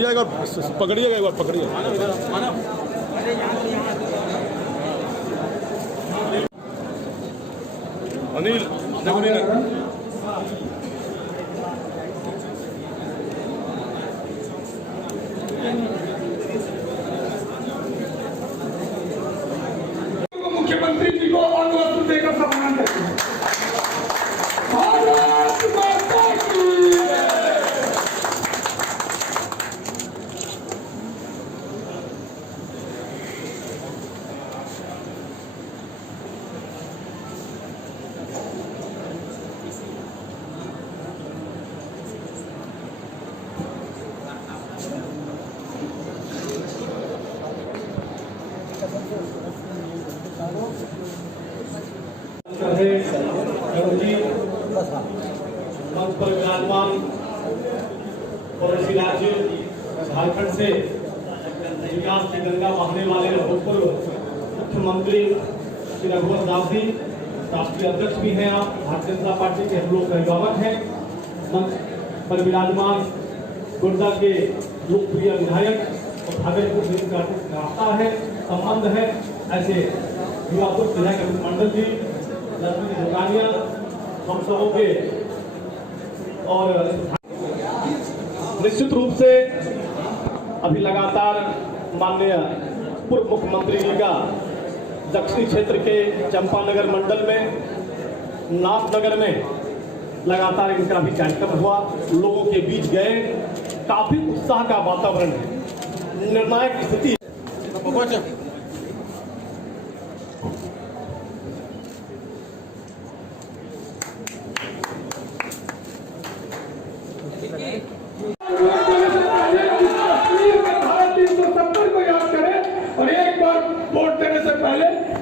भैया एक बार पकड़िएगा, एक बार पकड़िए। अनिल मुख्यमंत्री जी को अनुमति देकर सम्मान करते हैं। भारत माता की मंच पर विराजमान पड़ोसी राज्य झारखंड से विकास की गंगा बहाने वाले भूतपूर्व मुख्यमंत्री श्री रघुवर दास जी, राष्ट्रीय अध्यक्ष भी हैं आप, भारतीय जनता पार्टी के हम लोग अभिभावक हैं। मंच पर विराजमान गुर्दा के लोकप्रिय विधायक और भागलपुर का रास्ता है, संबंध है, ऐसे युवापुर विधायक मंडल जी, लक्ष्मी दुकानिया, हम सबों के और निश्चित रूप से अभी लगातार माननीय पूर्व मुख्यमंत्री जी का दक्षिणी क्षेत्र के चंपानगर मंडल में, नाथनगर में लगातार इनका भी कार्यक्रम हुआ, लोगों के बीच गए, काफी उत्साह का वातावरण है, निर्णायक स्थिति।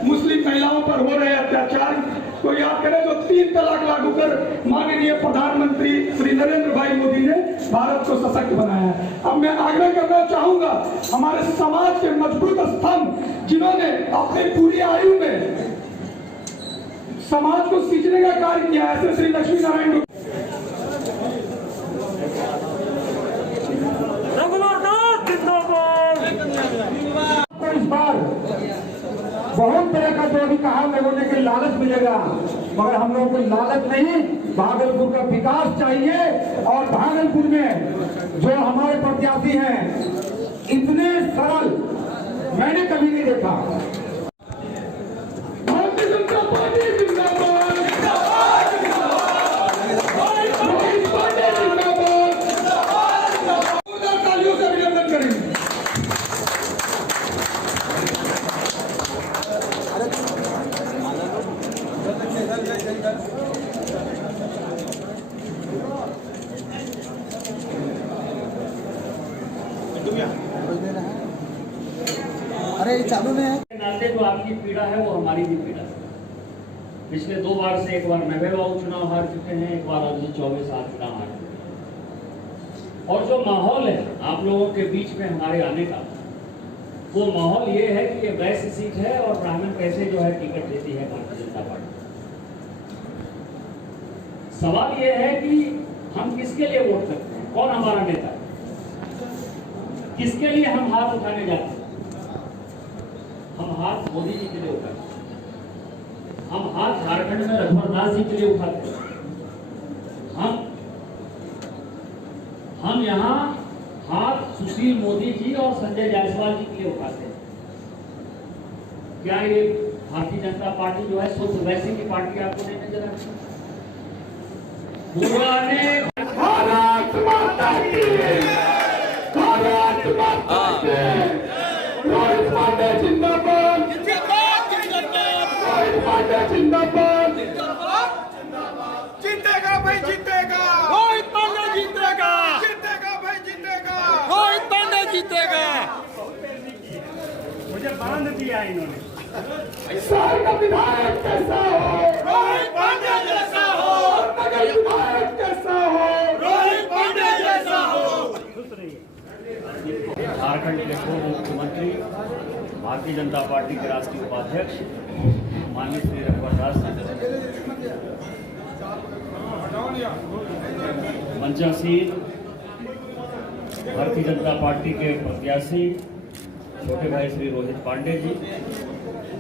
मुस्लिम महिलाओं पर हो रहे अत्याचार को याद करें, जो 3 तलाक लागू कर माननीय प्रधानमंत्री श्री नरेंद्र भाई मोदी ने भारत को सशक्त बनाया है। अब मैं आग्रह करना चाहूंगा हमारे समाज के मजबूत स्तंभ, जिन्होंने अपनी पूरी आयु में समाज को सींचने का कार्य किया, ऐसे श्री लक्ष्मी नारायण इस बार बहुत तरह का जो भी कहा लोगों ने कि लालच मिलेगा, मगर हम लोगों को लालच नहीं, भागलपुर का विकास चाहिए। और भागलपुर में जो हमारे प्रत्याशी हैं, इतने सरल मैंने कभी नहीं देखा। भारतीय जनता पार्टी जिंदाबाद, तालियों से अभिनंदन करेंगे। अरे चालू में है नाते जो आपकी पीड़ा है वो हमारी भी पीड़ा है। पिछले 2 बार से, एक बार नवे बाबू चुनाव हार चुके हैं, एक बार अभी 24 साल चुनाव हार चुके हैं। और जो माहौल है आप लोगों के बीच में हमारे आने का, वो माहौल ये है कि ये वैसी सीट है और ब्राह्मण कैसे जो है टिकट देती है भारतीय जनता पार्टी। सवाल ये है कि हम किसके लिए वोट करते हैं, कौन हमारा नेता, किसके लिए हम हाथ उठाने जाते हैं। हम हाथ मोदी जी के लिए उठाते हैं, हम हाथ झारखंड में रघुवर दास जी के लिए उठाते हैं, हम यहाँ हाथ सुशील मोदी जी और संजय जायसवाल जी के लिए उठाते हैं। क्या ये भारतीय जनता पार्टी जो है शुद्ध वैसी की पार्टी आपको नहीं नजर आती? भारत माता की, भारत माता की, रोहित पांडे जिंदाबाद, रोहित पांडे जिंदाबाद, जीतेगा भाई जीतेगा, रोहित पांडे जीतेगा, जीतेगा भाई जीतेगा, रोहित पांडे जीतेगा। मुझे बांध दिया इन्होंने। शहर का विधायक कैसा हो, रोहित पांडे जैसा हो, नगर विधायक कैसा हो, रोहित पांडे जैसा हो। झारखंड के पूर्व मुख्यमंत्री, भारतीय जनता पार्टी के राष्ट्रीय उपाध्यक्ष माननीय श्री रघुवर दास मंचासीन भारतीय जनता पार्टी के प्रत्याशी छोटे भाई श्री रोहित पांडे जी,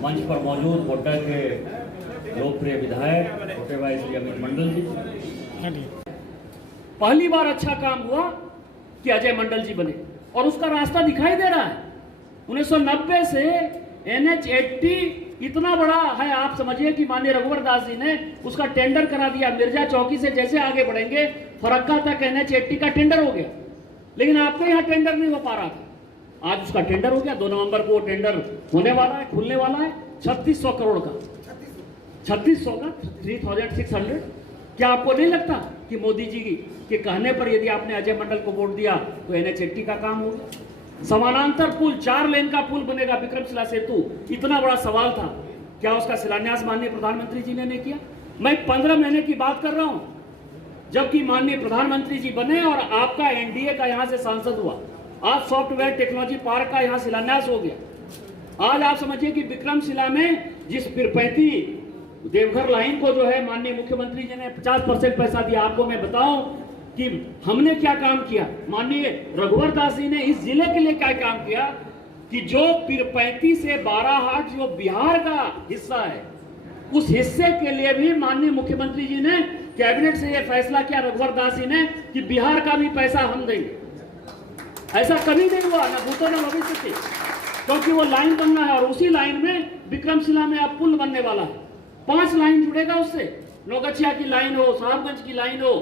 मंच पर मौजूद गोड्डा के लोकप्रिय विधायक छोटे भाई श्री अमित मंडल जी। पहली बार अच्छा काम हुआ कि अजय मंडल जी बने और उसका रास्ता दिखाई दे रहा है। 1990 से NH80 इतना बड़ा है, आप समझिए कि माननीय रघुवर दास जी ने उसका टेंडर करा दिया। मिर्जा चौकी से जैसे आगे बढ़ेंगे फरक्का तक NH80 का टेंडर हो गया, लेकिन आपके यहाँ टेंडर नहीं हो पा रहा था। आज उसका टेंडर हो गया। 2 नवंबर को वो टेंडर होने वाला है, खुलने वाला है 3600 करोड़ का, 3600 का 3600। क्या आपको नहीं लगता कि मोदी जी के कहने पर यदि आपने अजय मंडल को वोट दिया तो NH80 का काम होगा? समानांतर पुल 4 लेन का पुल बनेगा, विक्रमशिला सेतु, इतना बड़ा सवाल था। क्या उसका शिलान्यास माननीय प्रधानमंत्री जी ने नहीं किया? मैं 15 महीने की बात कर रहा हूं, जबकि माननीय प्रधानमंत्री जी बने और आपका NDA का यहां से सांसद हुआ। आज सॉफ्टवेयर टेक्नोलॉजी पार्क का यहां शिलान्यास हो गया। आज आप समझिए कि विक्रमशिला में जिस पिरपैती देवघर लाइन को जो है माननीय मुख्यमंत्री जी ने 50% पैसा दिया। आपको मैं बताऊं कि हमने क्या काम किया, माननीय रघुवर दास जी ने इस जिले के लिए क्या काम किया कि जो पिरपैती से बाराहाट जो बिहार का हिस्सा है, उस हिस्से के लिए भी माननीय मुख्यमंत्री जी ने कैबिनेट से यह फैसला किया रघुवर दास जी ने कि बिहार का भी पैसा हम देंगे। ऐसा कभी नहीं हुआ, ना भूतो न भविष्य से, क्योंकि वो लाइन बनना है और उसी लाइन में विक्रमशिला में अब पुल बनने वाला है। 5 लाइन जुड़ेगा उससे, नौगछिया की लाइन हो, साहबगंज की लाइन हो,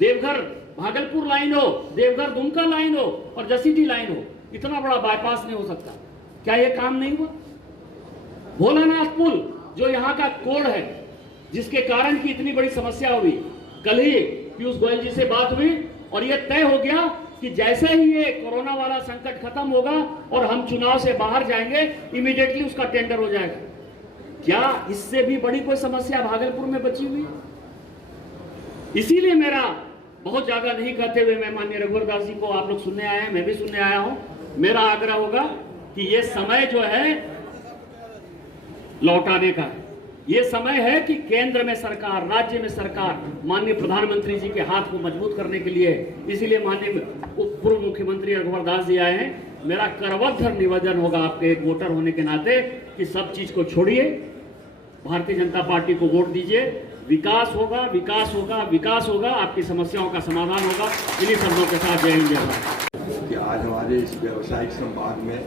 देवघर भागलपुर लाइन हो, देवघर दुमका लाइन हो और जसीडीह लाइन हो। इतना बड़ा बाईपास नहीं हो सकता। क्या यह काम नहीं हुआ? भोलानाथ पुल जो यहाँ का कोड है, जिसके कारण की इतनी बड़ी समस्या हुई, कल ही पीयूष गोयल जी से बात हुई और यह तय हो गया कि जैसे ही ये कोरोना वाला संकट खत्म होगा और हम चुनाव से बाहर जाएंगे, इमीडिएटली उसका टेंडर हो जाएगा। क्या इससे भी बड़ी कोई समस्या भागलपुर में बची हुई? इसीलिए मेरा बहुत ज्यादा नहीं कहते हुए मैं माननीय रघुवर दास जी को, आप लोग सुनने आए हैं, मैं भी सुनने आया हूं, मेरा आग्रह होगा कि ये समय जो है लौटाने का, ये समय है कि केंद्र में सरकार, राज्य में सरकार, माननीय प्रधानमंत्री जी के हाथ को मजबूत करने के लिए, इसीलिए माननीय पूर्व मुख्यमंत्री रघुवर दास जी आए हैं। मेरा करवद्धर निवेदन होगा आपके एक वोटर होने के नाते कि सब चीज को छोड़िए, भारतीय जनता पार्टी को वोट दीजिए। विकास होगा, विकास होगा, विकास होगा, आपकी समस्याओं का समाधान होगा। इन्हीं शब्दों के साथ जय हिंद जय भारत। कि आज हमारे इस व्यावसायिक संवाद में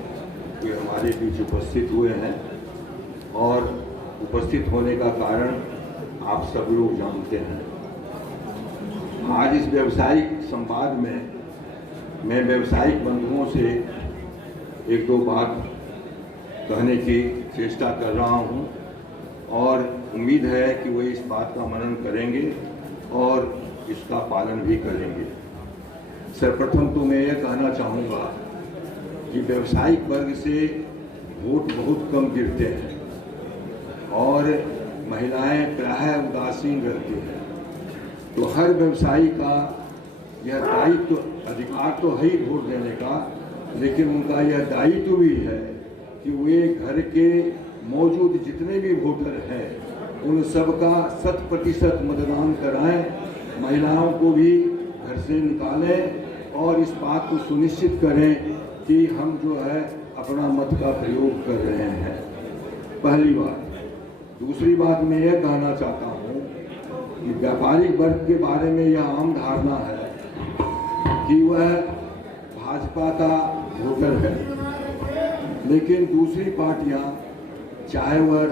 वे हमारे बीच उपस्थित हुए हैं और उपस्थित होने का कारण आप सब लोग जानते हैं। आज इस व्यावसायिक संवाद में मैं व्यावसायिक बंधुओं से 1-2 बात कहने की चेष्टा कर रहा हूं और उम्मीद है कि वे इस बात का मनन करेंगे और इसका पालन भी करेंगे। सर्वप्रथम तो मैं यह कहना चाहूँगा कि व्यावसायिक वर्ग से वोट बहुत कम गिरते हैं और महिलाएं प्रायः उदासीन रहती हैं। तो हर व्यवसायी का यह दायित्व, अधिकार तो है ही वोट देने का, लेकिन उनका यह दायित्व भी है कि वे घर के मौजूद जितने भी वोटर हैं उन सबका 100% मतदान कराएं, महिलाओं को भी घर से निकालें और इस बात को सुनिश्चित करें कि हम जो है अपना मत का प्रयोग कर रहे हैं। पहली बात। दूसरी बात मैं यह कहना चाहता हूँ कि व्यापारिक वर्ग के बारे में यह आम धारणा है कि वह भाजपा का वोटर है, लेकिन दूसरी पार्टियां, चाहे वह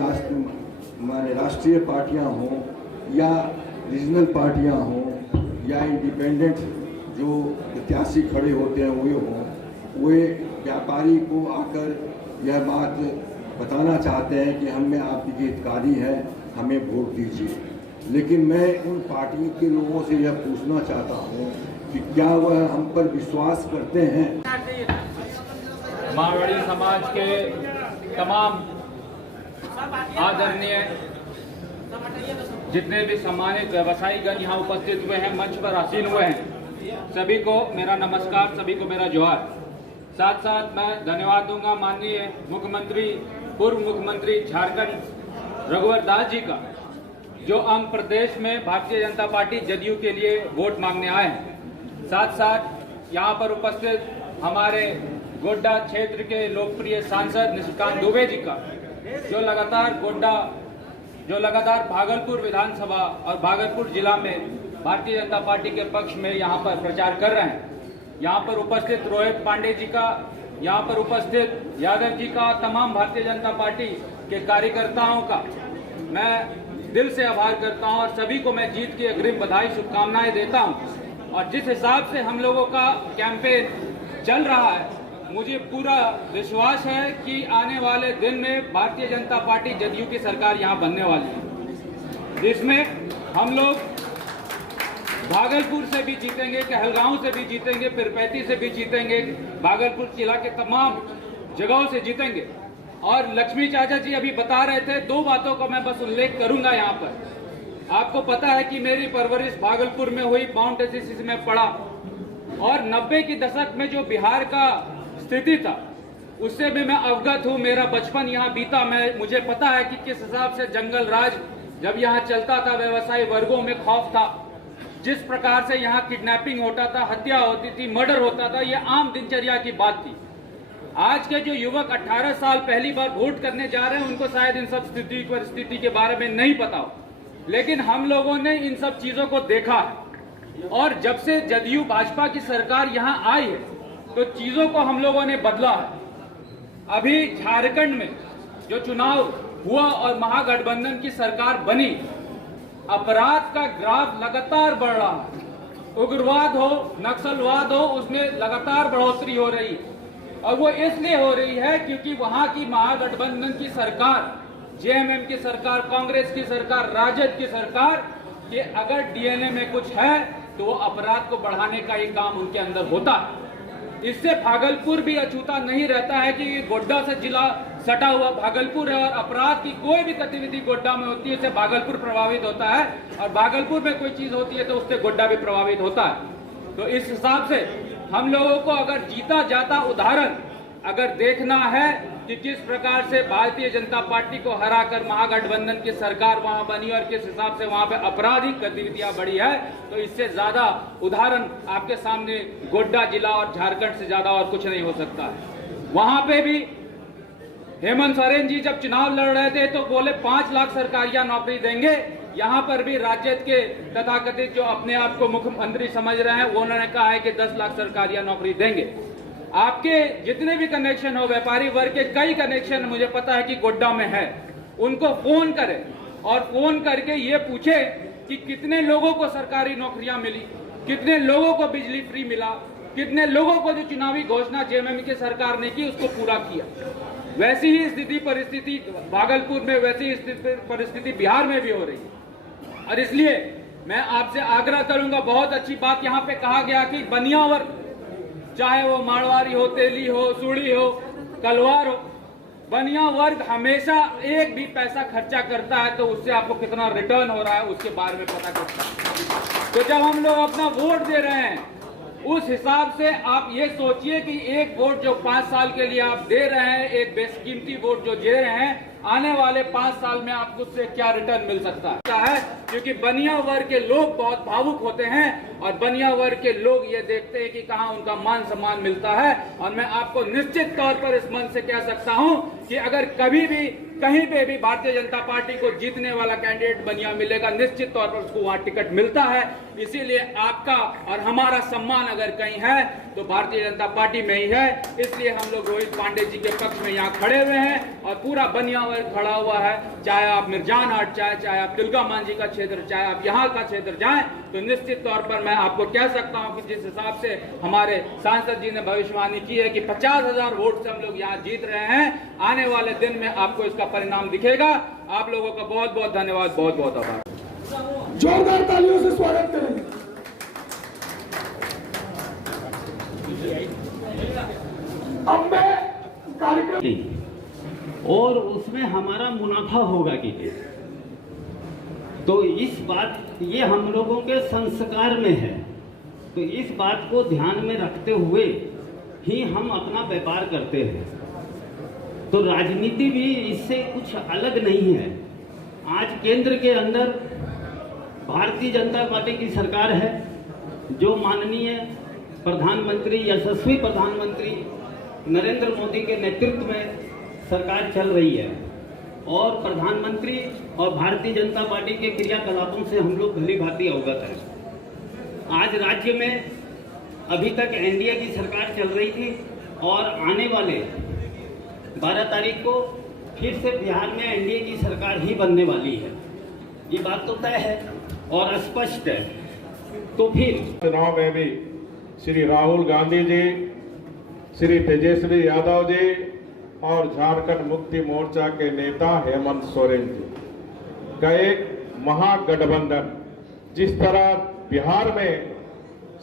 राष्ट्रीय पार्टियां हों या रीजनल पार्टियां हों या इंडिपेंडेंट जो प्रत्याशी खड़े होते हैं वे हों, वे व्यापारी को आकर यह बात बताना चाहते हैं कि हम में आपकी हितकारी है, हमें वोट दीजिए। लेकिन मैं उन पार्टियों के लोगों से यह पूछना चाहता हूँ कि क्या वह हम पर विश्वास करते हैं। मारवाड़ी समाज के तमाम आदरणीय जितने भी सम्मानित व्यवसायीगण यहाँ उपस्थित हुए हैं, मंच पर आसीन हुए हैं, सभी को मेरा नमस्कार, सभी को मेरा जोहार। साथ साथ मैं धन्यवाद दूंगा माननीय मुख्यमंत्री, पूर्व मुख्यमंत्री झारखंड रघुवर दास जी का, जो आंध्र प्रदेश में भारतीय जनता पार्टी जदयू के लिए वोट मांगने आए हैं। साथ साथ यहाँ पर उपस्थित हमारे गोड्डा क्षेत्र के लोकप्रिय सांसद निशिकांत दुबे जी का, जो लगातार भागलपुर विधानसभा और भागलपुर जिला में भारतीय जनता पार्टी के पक्ष में यहाँ पर प्रचार कर रहे हैं। यहाँ पर उपस्थित रोहित पांडे जी का, यहाँ पर उपस्थित यादव जी का, तमाम भारतीय जनता पार्टी के कार्यकर्ताओं का मैं दिल से आभार करता हूँ और सभी को मैं जीत की अग्रिम बधाई शुभकामनाएं देता हूँ। और जिस हिसाब से हम लोगों का कैंपेन चल रहा है, मुझे पूरा विश्वास है कि आने वाले दिन में भारतीय जनता पार्टी जदयू की सरकार यहाँ बनने वाली है, जिसमें हम लोग भागलपुर से भी जीतेंगे, कहलगांव से भी जीतेंगे, पिरपैती से भी जीतेंगे, भागलपुर जिला के तमाम जगहों से जीतेंगे। और लक्ष्मी चाचा जी अभी बता रहे थे, दो बातों का मैं बस उल्लेख करूंगा यहाँ पर। आपको पता है कि मेरी परवरिश भागलपुर में हुई, माउंट एसिस में पढ़ा, और 90 के दशक में जो बिहार का स्थिति था उससे भी मैं अवगत हूँ। मेरा बचपन यहाँ बीता, मुझे पता है कि किस हिसाब से जंगल राज जब यहाँ चलता था, व्यवसायी वर्गों में खौफ था, जिस प्रकार से यहाँ किडनैपिंग होता था, हत्या होती थी, मर्डर होता था, ये आम दिनचर्या की बात थी। आज के जो युवक 18 साल पहली बार वोट करने जा रहे हैं, उनको शायद इन सब स्थिति परिस्थिति के बारे में नहीं पता हो, लेकिन हम लोगों ने इन सब चीजों को देखा है। और जब से जदयू भाजपा की सरकार यहाँ आई है तो चीजों को हम लोगों ने बदला है। अभी झारखंड में जो चुनाव हुआ और महागठबंधन की सरकार बनी, अपराध का ग्राफ लगातार बढ़ रहा है। उग्रवाद हो, नक्सलवाद हो, उसमें लगातार बढ़ोतरी हो रही है। और वो इसलिए हो रही है क्योंकि वहां की महागठबंधन की सरकार, जेएमएम की सरकार, कांग्रेस की सरकार, राजद की सरकार के अगर डीएनए में कुछ है तो वो अपराध को बढ़ाने का ही काम उनके अंदर होता है। इससे भागलपुर भी अछूता नहीं रहता है कि गोड्डा से जिला सटा हुआ भागलपुर है और अपराध की कोई भी गतिविधि गोड्डा में होती है उससे भागलपुर प्रभावित होता है, और भागलपुर में कोई चीज होती है तो उससे गोड्डा भी प्रभावित होता है। तो इस हिसाब से हम लोगों को अगर जीता जाता उदाहरण अगर देखना है कि किस प्रकार से भारतीय जनता पार्टी को हराकर महागठबंधन की सरकार वहां बनी और किस हिसाब से वहां पे आपराधिक गतिविधियां बढ़ी है, तो इससे ज्यादा उदाहरण आपके सामने गोड्डा जिला और झारखंड से ज्यादा और कुछ नहीं हो सकता है। वहां पे भी हेमंत सोरेन जी जब चुनाव लड़ रहे थे तो बोले 5 लाख सरकारियां नौकरी देंगे। यहाँ पर भी राज्य के तथाकथित जो अपने आप को मुख्यमंत्री समझ रहे हैं, उन्होंने कहा है कि 10 लाख सरकारियां नौकरी देंगे। आपके जितने भी कनेक्शन हो, व्यापारी वर्ग के कई कनेक्शन मुझे पता है कि गोड्डा में है, उनको फोन करें और फोन करके ये पूछे कि कितने लोगों को सरकारी नौकरियां मिली, कितने लोगों को बिजली फ्री मिला, कितने लोगों को जो चुनावी घोषणा जेएमएम की सरकार ने की उसको पूरा किया। वैसी ही स्थिति परिस्थिति भागलपुर में, वैसी ही स्थिति परिस्थिति बिहार में भी हो रही है। और इसलिए मैं आपसे आग्रह करूंगा, बहुत अच्छी बात यहाँ पे कहा गया कि बनिया वर्ग, चाहे वो मारवाड़ी हो, तेली हो, सूड़ी हो, कलवार हो, बनिया वर्ग हमेशा एक भी पैसा खर्चा करता है तो उससे आपको कितना रिटर्न हो रहा है उसके बारे में पता करता है। तो जब हम लोग अपना वोट दे रहे हैं उस हिसाब से आप ये सोचिए कि एक वोट जो 5 साल के लिए आप दे रहे हैं, एक बेशकीमती वोट जो दे रहे हैं, आने वाले 5 साल में आपको उससे क्या रिटर्न मिल सकता है। क्योंकि बनिया वर्ग के लोग बहुत भावुक होते हैं और बनिया वर्ग के लोग ये देखते हैं कि कहां उनका मान सम्मान मिलता है। और मैं आपको निश्चित तौर पर इस मन से कह सकता हूं कि अगर कभी भी कहीं पे भी भारतीय जनता पार्टी को जीतने वाला कैंडिडेट बनिया मिलेगा, निश्चित तौर पर उसको वहां टिकट मिलता है। इसीलिए आपका और हमारा सम्मान अगर कहीं है तो भारतीय जनता पार्टी में ही है। इसलिए हम लोग रोहित पांडे जी के पक्ष में यहाँ खड़े हुए हैं और पूरा बनिया वर्ग खड़ा हुआ है। चाहे आप मिर्जान हाट, चाहे आप तिलका मांझी का क्षेत्र, चाहे आप यहाँ का क्षेत्र जाएं, तो निश्चित तौर पर मैं आपको कह सकता हूँ कि जिस हिसाब से हमारे सांसद जी ने भविष्यवाणी की है कि 50,000 वोट से हम लोग यहाँ जीत रहे हैं, आने वाले दिन में आपको इसका परिणाम दिखेगा। आप लोगों का बहुत बहुत धन्यवाद, बहुत बहुत आभार। जोरदार तालियों से स्वागत करेंगे। अब मैं कार्यक्रम और उसमें हमारा मुनाफा होगा कि तो इस बात, ये हम लोगों के संस्कार में है, तो इस बात को ध्यान में रखते हुए ही हम अपना व्यापार करते हैं। तो राजनीति भी इससे कुछ अलग नहीं है। आज केंद्र के अंदर भारतीय जनता पार्टी की सरकार है, जो माननीय प्रधानमंत्री, यशस्वी प्रधानमंत्री नरेंद्र मोदी के नेतृत्व में सरकार चल रही है और प्रधानमंत्री और भारतीय जनता पार्टी के क्रियाकलापों से हम लोग भली भांति अवगत हैं। आज राज्य में अभी तक एनडीए की सरकार चल रही थी और आने वाले 12 तारीख को फिर से बिहार में एनडीए की सरकार ही बनने वाली है। ये बात तो तय है और स्पष्ट है। तो फिर चुनाव में भी श्री राहुल गांधी जी, श्री तेजस्वी यादव जी और झारखंड मुक्ति मोर्चा के नेता हेमंत सोरेन जी का एक महागठबंधन, जिस तरह बिहार में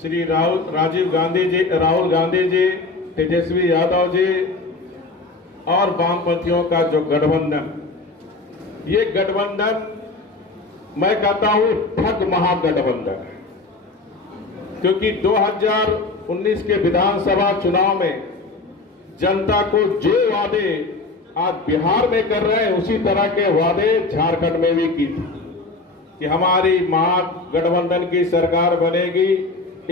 श्री राहुल गांधी जी, तेजस्वी यादव जी और वामपंथियों का जो गठबंधन, ये गठबंधन मैं कहता हूं ठग महागठबंधन है। क्योंकि 2019 के विधानसभा चुनाव में जनता को जो वादे आज बिहार में कर रहे हैं, उसी तरह के वादे झारखंड में भी की थी कि हमारी महागठबंधन की सरकार बनेगी,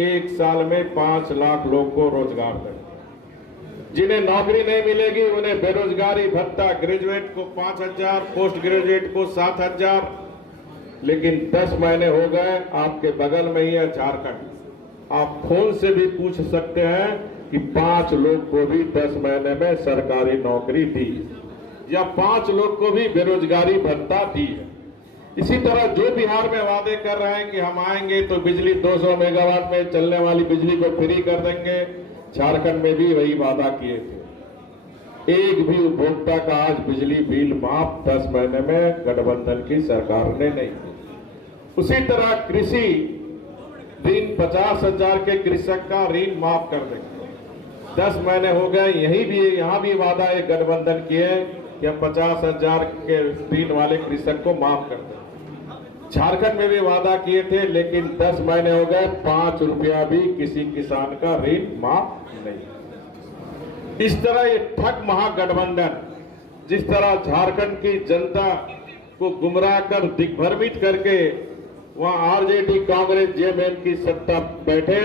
1 साल में 5 लाख लोग को रोजगार देंगे, जिन्हें नौकरी नहीं मिलेगी उन्हें बेरोजगारी भत्ता, ग्रेजुएट को 5,000, पोस्ट ग्रेजुएट को 7,000। लेकिन 10 महीने हो गए, आपके बगल में ही है झारखंड, आप फोन से भी पूछ सकते हैं कि 5 लोग को भी 10 महीने में सरकारी नौकरी दी या 5 लोग को भी बेरोजगारी भत्ता दी है। इसी तरह जो बिहार में वादे कर रहे हैं कि हम आएंगे तो बिजली 200 मेगावाट में चलने वाली बिजली को फ्री कर देंगे, झारखंड में भी वही वादा किए थे। एक भी उपभोक्ता का आज बिजली बिल माफ 10 महीने में गठबंधन की सरकार ने नहीं की। उसी तरह कृषि ऋण 50,000 के कृषक का ऋण माफ कर देंगे, 10 महीने हो गए, यहाँ भी वादा एक गठबंधन किए कि हम 50,000 के ऋण वाले कृषक को माफ कर दें। झारखंड में भी वादा किए थे, लेकिन 10 महीने हो गए, 5 रुपया भी किसी किसान का ऋण माफ नहीं। इस तरह ये ठग महागठबंधन, जिस तरह झारखंड की जनता को गुमराह कर दिग्भ्रमित करके वहां आरजेडी, कांग्रेस, जेएमएम की सत्ता बैठे,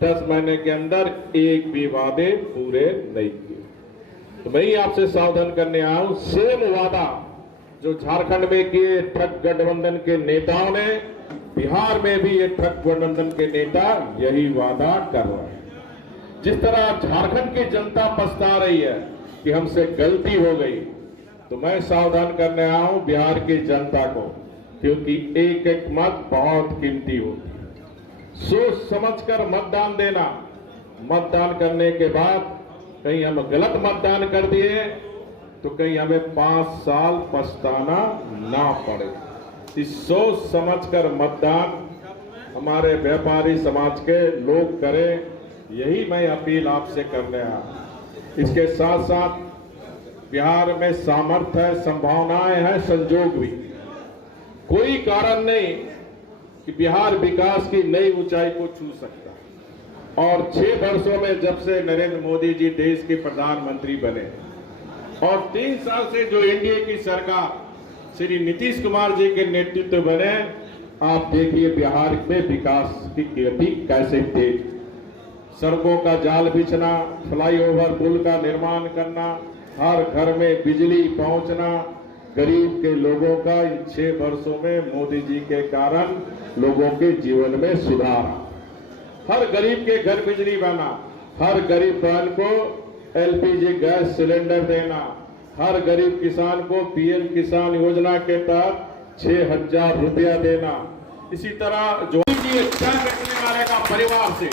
10 महीने के अंदर एक भी वादे पूरे नहीं किए। तो मैं ही आपसे सावधान करने आया हूं, सेम वादा जो झारखंड में किए ठग गठबंधन के नेताओं ने, बिहार में भी ये ठग गठबंधन के नेता यही वादा कर रहे हैं। जिस तरह झारखंड की जनता पछता रही है कि हमसे गलती हो गई, तो मैं सावधान करने आया हूं बिहार की जनता को, क्योंकि एक एक मत बहुत कीमती होती है। सोच समझकर मतदान देना, मतदान करने के बाद कहीं हम गलत मतदान कर दिए तो कहीं हमें 5 साल पछताना ना पड़े। इस सोच समझकर मतदान हमारे व्यापारी समाज के लोग करें, यही मैं अपील आपसे करने आया। इसके साथ साथ बिहार में सामर्थ्य है, संभावनाएं हैं, संजोग भी। कोई कारण नहीं कि बिहार विकास की नई ऊंचाई को छू सकता। और 6 वर्षों में जब से नरेंद्र मोदी जी देश के प्रधानमंत्री बने और 3 साल से जो एनडीए की सरकार श्री नीतीश कुमार जी के नेतृत्व बने, आप देखिए बिहार में विकास की गति कैसे तेज। सड़कों का जाल बिछना, फ्लाईओवर पुल का निर्माण करना, हर घर में बिजली पहुंचना, गरीब के लोगों का इन 6 वर्षों में मोदी जी के कारण लोगों के जीवन में सुधार। हर गरीब के घर बिजली बना, हर गरीब बहन को एलपीजी गैस सिलेंडर देना, हर गरीब किसान को पीएम किसान योजना के तहत 6,000 रुपया देना। इसी तरह जो चाय बेचने वाले का परिवार से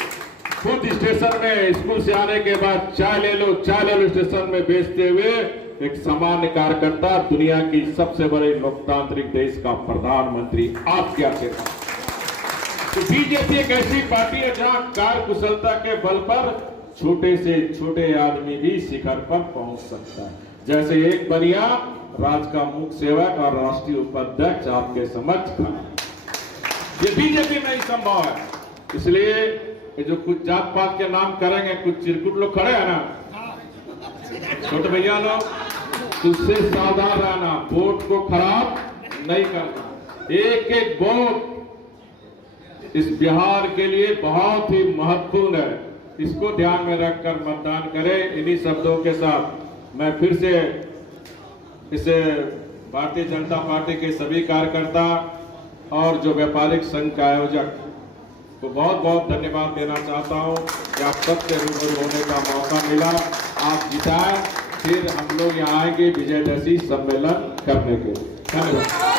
खुद स्टेशन में स्कूल से आने के बाद चाय ले लो स्टेशन में बेचते हुए एक सामान्य कार्यकर्ता दुनिया की सबसे बड़े लोकतांत्रिक देश का प्रधानमंत्री आप क्या कहते हैं? तो बीजेपी एक ऐसी पार्टी है जहां कार्य कुशलता के बल पर छोटे से छोटे आदमी भी शिखर पर पहुंच सकता है। जैसे एक बनिया राज का मुख्य सेवक और राष्ट्रीय उपाध्यक्ष आपके समक्ष खड़ा, ये बीजेपी में ही संभव है। इसलिए ये जो कुछ जात पात के नाम करेंगे, कुछ चिरकुट लोग खड़े हैं ना, छोटे भैया लोग, तुझसे सावधान रहना, वोट को खराब नहीं करना। एक एक वोट इस बिहार के लिए बहुत ही महत्वपूर्ण है। इसको ध्यान में रखकर मतदान करें। इन्हीं शब्दों के साथ मैं फिर से इसे भारतीय जनता पार्टी के सभी कार्यकर्ता और जो व्यापारिक संघ के आयोजक को बहुत बहुत धन्यवाद देना चाहता हूं कि आप सबसे रूबरू होने का मौका मिला। आप जिताएं, फिर हम लोग यहाँ आएंगे विजयदशमी सम्मेलन करने के लिए। धन्यवाद।